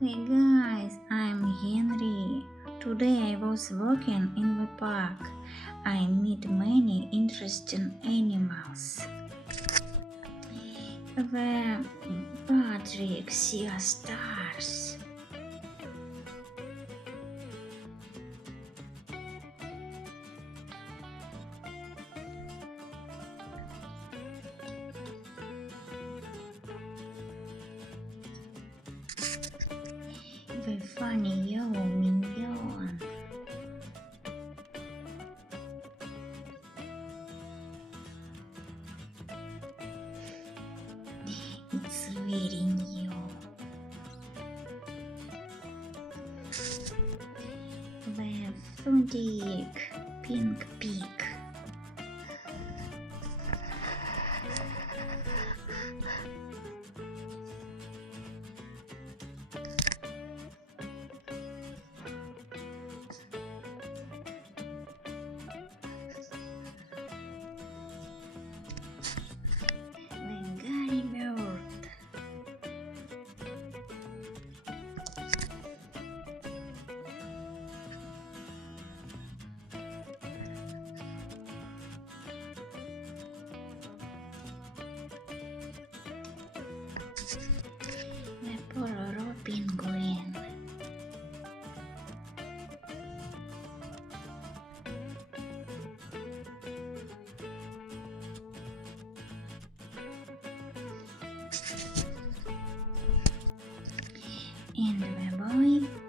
Hey guys, I'm Henry. Today I was walking in the park. I meet many interesting animals. The Patrick see stars. The funny yellow minion. It's very new. The authentic pink pig. The gary bird. The polar penguin. And the boy